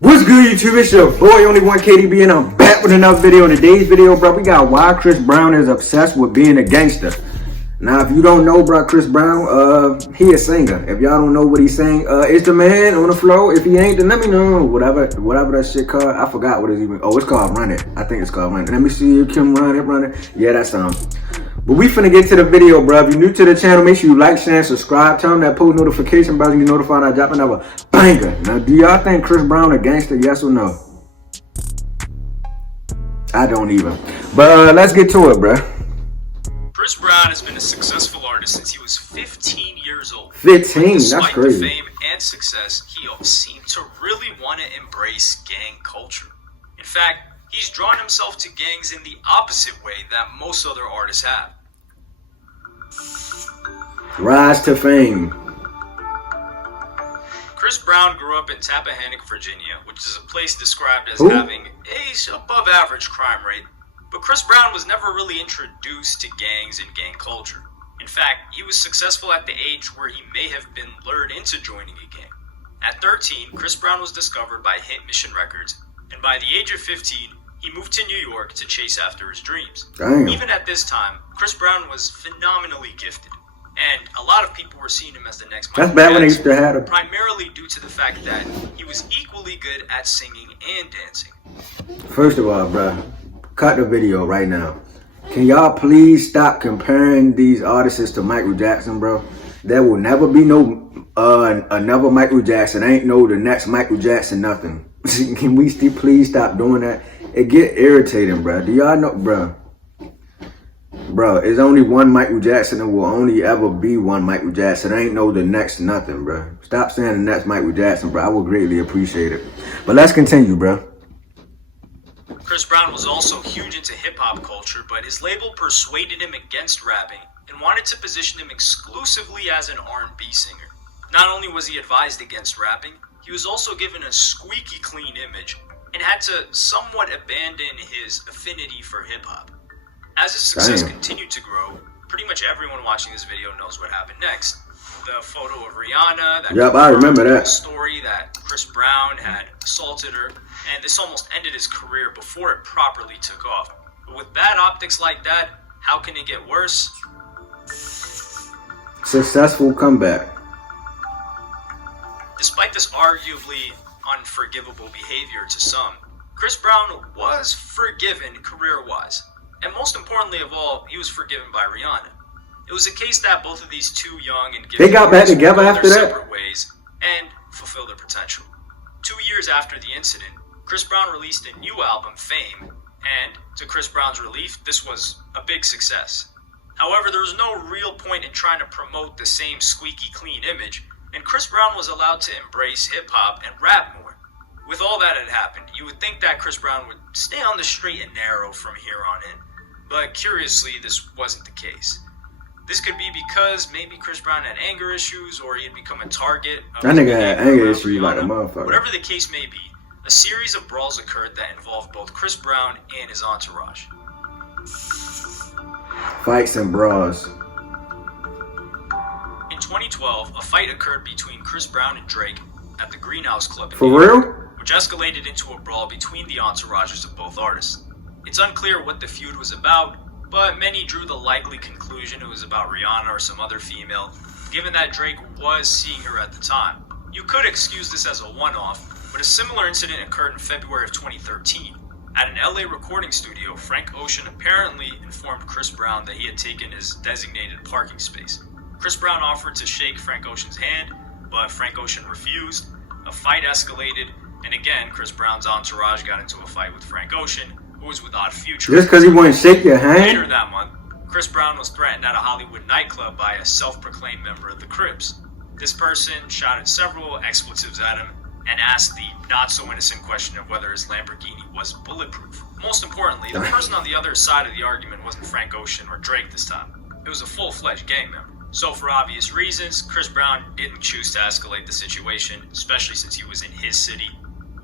What's good, YouTube? It's your boy, Only One KDB, and I'm back with another video. In today's video, bro, we got why Chris Brown is obsessed with being a gangster. Now, if you don't know, bro, Chris Brown, he a singer. If y'all don't know what he's saying, it's the man on the floor. If he ain't, then let me know. Whatever that shit called. I forgot what it's even. Oh, it's called Run It. I think it's called Run It. Let me see you can run it. Yeah, that's But we finna get to the video, bro. If you're new to the channel, make sure you like, share, and subscribe. Turn on that post notification bell so you notified I drop another banger. Now, do y'all think Chris Brown a gangster? Yes or no? I don't even. But let's get to it, bro. Chris Brown has been a successful artist since he was 15 years old. 15? That's crazy. Despite the fame and success, he seemed to really want to embrace gang culture. In fact, he's drawn himself to gangs in the opposite way that most other artists have. Rise to fame. Chris Brown grew up in Tappahannock, Virginia, which is a place described as having a above average crime rate. But Chris Brown was never really introduced to gangs and gang culture. In fact, he was successful at the age where he may have been lured into joining a gang. At 13, Chris Brown was discovered by Hit Mission Records, and by the age of 15, he moved to New York to chase after his dreams. Damn. Even at this time, Chris Brown was phenomenally gifted, and a lot of people were seeing him as the next Michael That's bad when they used Jackson, to have him. primarily due to the fact that he was equally good at singing and dancing. First of all, bro, cut the video right now. Can y'all please stop comparing these artists to Michael Jackson, bro? There will never be no another Michael Jackson. Ain't no the next Michael Jackson nothing. Can we please stop doing that? It get irritating, bro. Do y'all know, bro? Bro, it's only one Michael Jackson and will only ever be one Michael Jackson. Ain't no the next nothing, bro. Stop saying the next Michael Jackson, bro. I would greatly appreciate it. But let's continue, bro. Chris Brown was also huge into hip-hop culture, but his label persuaded him against rapping and wanted to position him exclusively as an R&B singer. Not only was he advised against rapping, he was also given a squeaky clean image and had to somewhat abandon his affinity for hip-hop. As his success continued to grow, pretty much everyone watching this video knows what happened next. The photo of Rihanna, that I remember that story that Chris Brown had assaulted her, and this almost ended his career before it properly took off. But with bad optics like that, how can it get worse? Successful comeback. Despite this arguably unforgivable behavior to some, Chris Brown was forgiven career-wise. And most importantly of all, he was forgiven by Rihanna. It was a case that both of these two young and gifted they got back together after that separate ways and fulfilled their potential. 2 years after the incident, Chris Brown released a new album, Fame, and to Chris Brown's relief, this was a big success. However, there was no real point in trying to promote the same squeaky clean image, and Chris Brown was allowed to embrace hip-hop and rap more. With all that had happened, you would think that Chris Brown would stay on the straight and narrow from here on in, but curiously, this wasn't the case. This could be because maybe Chris Brown had anger issues, or he had become a target of that nigga had anger issues like a motherfucker. Whatever the case may be, a series of brawls occurred that involved both Chris Brown and his entourage. Fights and brawls. In 2012, a fight occurred between Chris Brown and Drake at the Greenhouse Club in For New York, real? which escalated into a brawl between the entourages of both artists. It's unclear what the feud was about, but many drew the likely conclusion it was about Rihanna or some other female, given that Drake was seeing her at the time. You could excuse this as a one-off, but a similar incident occurred in February of 2013. At an LA recording studio, Frank Ocean apparently informed Chris Brown that he had taken his designated parking space. Chris Brown offered to shake Frank Ocean's hand, but Frank Ocean refused. A fight escalated, and again, Chris Brown's entourage got into a fight with Frank Ocean, who was with Odd Future. Just because he wouldn't shake your hand? Later that month, Chris Brown was threatened at a Hollywood nightclub by a self-proclaimed member of the Crips. This person shouted several expletives at him and asked the not-so-innocent question of whether his Lamborghini was bulletproof. Most importantly, the person on the other side of the argument wasn't Frank Ocean or Drake this time. It was a full-fledged gang member. So for obvious reasons, Chris Brown didn't choose to escalate the situation, especially since he was in his city.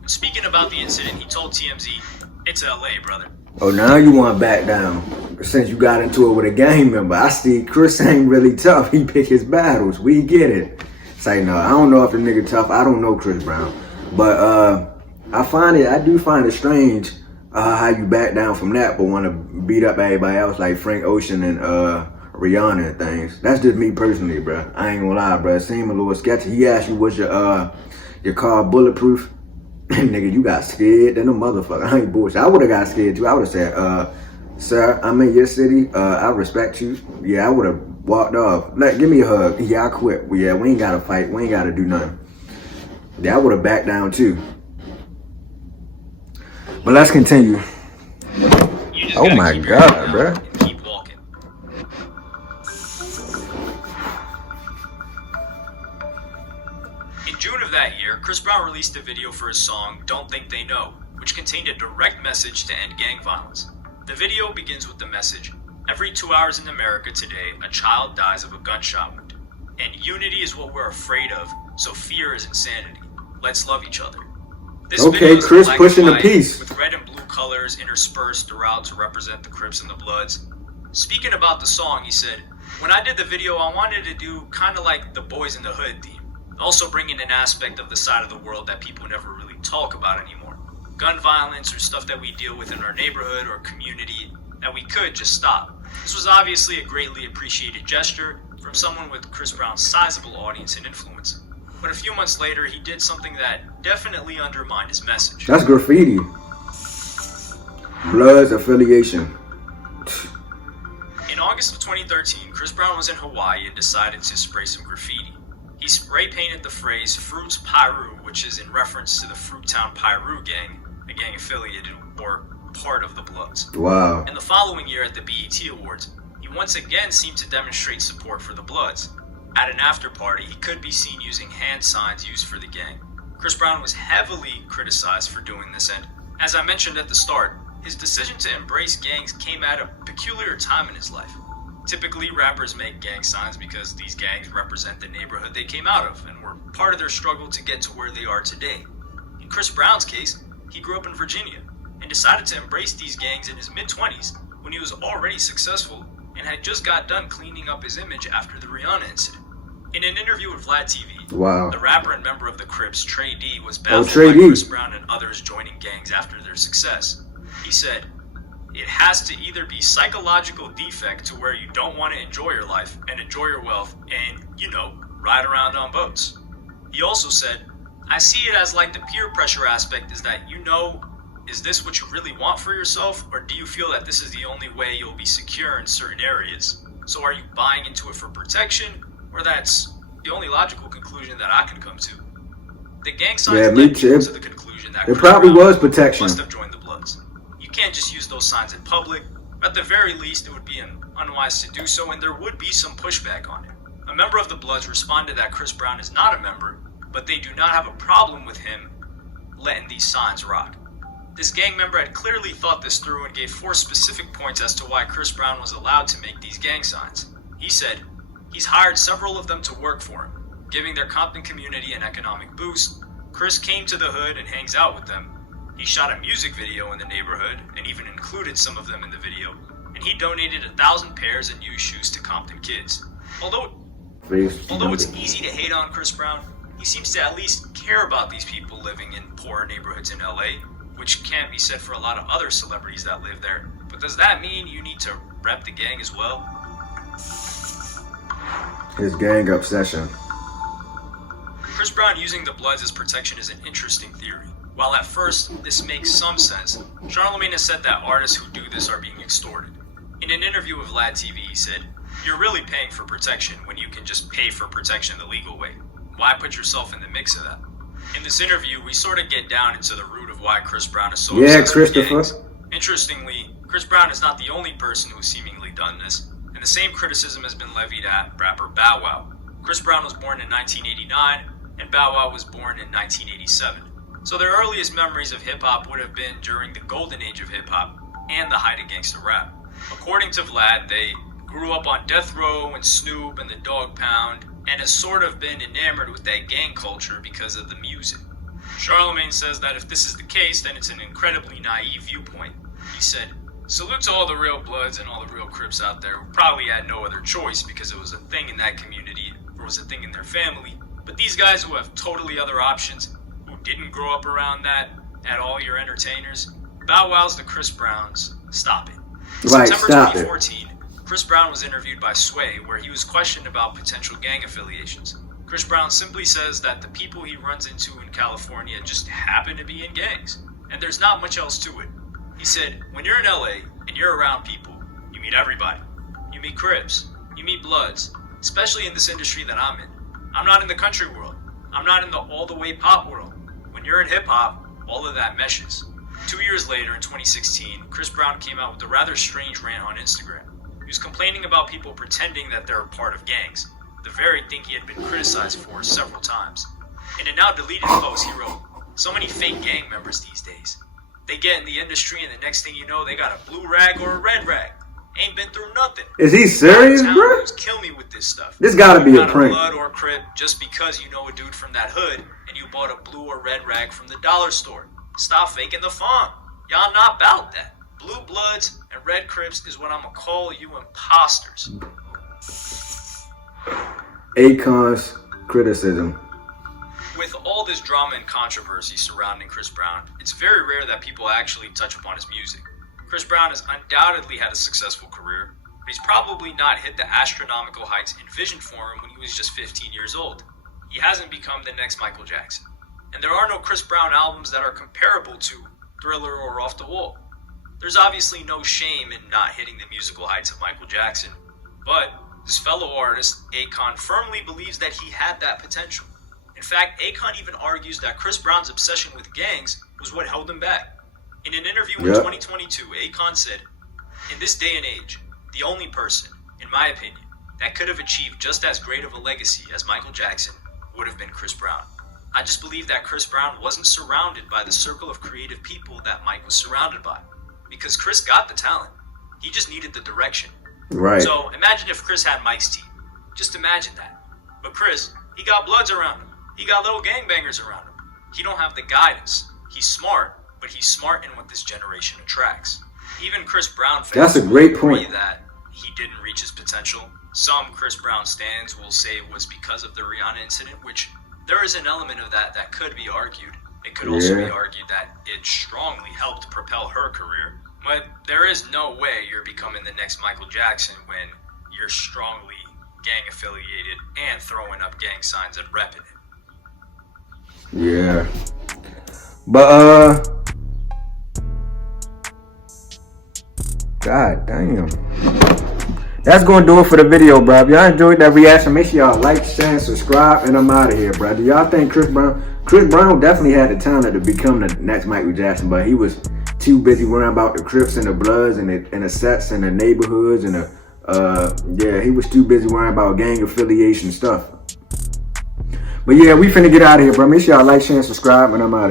And speaking about the incident, he told TMZ, "It's LA, brother." Oh, now you want to back down. Since you got into it with a gang member. I see Chris ain't really tough. He pick his battles. We get it. Say no, I don't know if the nigga tough. I don't know Chris Brown. But I do find it strange how you back down from that, but want to beat up everybody else like Frank Ocean and Rihanna and things. That's just me personally, bro. I ain't gonna lie, bro. It seemed a little sketchy. He asked you, was your car bulletproof? Nigga, you got scared than a motherfucker. I ain't bullshit. I would have got scared too. I would have said, sir, I'm in your city. I respect you. Yeah, I would have walked off. Like, give me a hug. Yeah, I quit. Yeah, we ain't gotta fight. We ain't gotta do nothing. Yeah, I would have backed down too. But let's continue. Oh my God, bro. Keep walking. In June of that year, Chris Brown released a video for his song Don't Think They Know, which contained a direct message to end gang violence. The video begins with the message, every 2 hours in America today, a child dies of a gunshot wound. And unity is what we're afraid of, so fear is insanity. Let's love each other. This okay, Chris pushing the peace. With red and blue colors interspersed throughout to represent the Crips and the Bloods. Speaking about the song, he said, when I did the video, I wanted to do kind of like the Boys in the Hood theme. Also bringing an aspect of the side of the world that people never really talk about anymore. Gun violence or stuff that we deal with in our neighborhood or community that we could just stop. This was obviously a greatly appreciated gesture from someone with Chris Brown's sizable audience and influence. But a few months later, he did something that definitely undermined his message. That's graffiti. Bloods affiliation. In August of 2013, Chris Brown was in Hawaii and decided to spray some graffiti. He spray painted the phrase Fruits Piru, which is in reference to the Fruittown Piru gang, a gang affiliated or part of the Bloods. Wow. And the following year at the BET Awards, he once again seemed to demonstrate support for the Bloods. At an after party, he could be seen using hand signs used for the gang. Chris Brown was heavily criticized for doing this, and as I mentioned at the start, his decision to embrace gangs came at a peculiar time in his life. Typically, rappers make gang signs because these gangs represent the neighborhood they came out of and were part of their struggle to get to where they are today. In Chris Brown's case, he grew up in Virginia and decided to embrace these gangs in his mid-20s when he was already successful and had just got done cleaning up his image after the Rihanna incident. In an interview with Vlad TV, the rapper and member of the Crips, Trey D, was baffled by Chris Brown and others joining gangs after their success. He said, "It has to either be psychological defect to where you don't want to enjoy your life and enjoy your wealth and, ride around on boats." He also said, "I see it as like the peer pressure aspect is that is this what you really want for yourself, or do you feel that this is the only way you'll be secure in certain areas? So are you buying into it for protection, or that's the only logical conclusion that I can come to?" The gang signs led people to the conclusion that it probably was protection. Must have joined the Bloods. You can't just use those signs in public. At the very least, it would be unwise to do so, and there would be some pushback on it. A member of the Bloods responded that Chris Brown is not a member, but they do not have a problem with him letting these signs rock. This gang member had clearly thought this through and gave 4 specific points as to why Chris Brown was allowed to make these gang signs. He said, he's hired several of them to work for him, giving their Compton community an economic boost. Chris came to the hood and hangs out with them. He shot a music video in the neighborhood and even included some of them in the video. And he donated 1,000 pairs of new shoes to Compton kids. Although it's easy to hate on Chris Brown, he seems to at least care about these people living in poor neighborhoods in LA, which can't be said for a lot of other celebrities that live there. But does that mean you need to rep the gang as well? His gang obsession. Chris Brown using the Bloods as protection is an interesting theory. While at first this makes some sense, Charlemagne has said that artists who do this are being extorted. In an interview with Vlad TV, he said, "You're really paying for protection when you can just pay for protection the legal way. Why put yourself in the mix of that?" In this interview, we sort of get down into the root of why Chris Brown is so obsessed with gangs. Interestingly, Chris Brown is not the only person who's seemingly done this, and the same criticism has been levied at rapper Bow Wow. Chris Brown was born in 1989, and Bow Wow was born in 1987. So their earliest memories of hip-hop would have been during the golden age of hip-hop and the height of gangster rap. According to Vlad, they grew up on Death Row and Snoop and the Dog Pound, and has sort of been enamored with that gang culture because of the music. Charlemagne says that if this is the case, then it's an incredibly naive viewpoint. He said, "Salute to all the real Bloods and all the real Crips out there who probably had no other choice because it was a thing in that community or was a thing in their family. But these guys who have totally other options, who didn't grow up around that, at all your entertainers. Bow Wow's the Chris Browns. Stop it. In Right, September stop it. 2014, Chris Brown was interviewed by Sway, where he was questioned about potential gang affiliations. Chris Brown simply says that the people he runs into in California just happen to be in gangs, and there's not much else to it. He said, when you're in LA and you're around people, you meet everybody. You meet Crips, you meet Bloods, especially in this industry that I'm in. I'm not in the country world. I'm not in the all-the-way pop world. When you're in hip-hop, all of that meshes. 2 years later, in 2016, Chris Brown came out with a rather strange rant on Instagram. He was complaining about people pretending that they're a part of gangs, the very thing he had been criticized for several times. In a now deleted post, he wrote, "So many fake gang members these days. They get in the industry and the next thing you know, they got a blue rag or a red rag. Ain't been through nothing. Is he serious, bro? Kill me with this stuff. This gotta be a Not prank. Blood or Crip just because you know a dude from that hood and you bought a blue or red rag from the dollar store. Stop faking the fun. Y'all not about that. Blue Bloods and Red Crips is what I'ma call you imposters." Akon's criticism. With all this drama and controversy surrounding Chris Brown, it's very rare that people actually touch upon his music. Chris Brown has undoubtedly had a successful career, but he's probably not hit the astronomical heights envisioned for him when he was just 15 years old. He hasn't become the next Michael Jackson. And there are no Chris Brown albums that are comparable to Thriller or Off the Wall. There's obviously no shame in not hitting the musical heights of Michael Jackson, but his fellow artist, Akon, firmly believes that he had that potential. In fact, Akon even argues that Chris Brown's obsession with gangs was what held him back. In an interview in 2022, Akon said, "In this day and age, the only person, in my opinion, that could have achieved just as great of a legacy as Michael Jackson would have been Chris Brown. I just believe that Chris Brown wasn't surrounded by the circle of creative people that Mike was surrounded by. Because Chris got the talent. He just needed the direction." Right. So imagine if Chris had Mike's team. Just imagine that. But Chris, he got Bloods around him. He got little gangbangers around him. He don't have the guidance. He's smart, but he's smart in what this generation attracts. Even Chris Brown fans That's a great agree point. that he didn't reach his potential. Some Chris Brown stans will say it was because of the Rihanna incident, which there is an element of that that could be argued. It could also be argued that it strongly helped propel her career. But there is no way you're becoming the next Michael Jackson when you're strongly gang affiliated and throwing up gang signs and repping it. Yeah. But God damn. That's gonna do it for the video, bro. If y'all enjoyed that reaction, make sure y'all like, share, and subscribe. And I'm out of here, bro. Do y'all think Chris Brown definitely had the talent to become the next Michael Jackson, but he was too busy worrying about the Crips and the Bloods and the sets and the neighborhoods and he was too busy worrying about gang affiliation stuff. But yeah, we finna get out of here, bro. Make sure y'all like, share, and subscribe, and I'm out of here.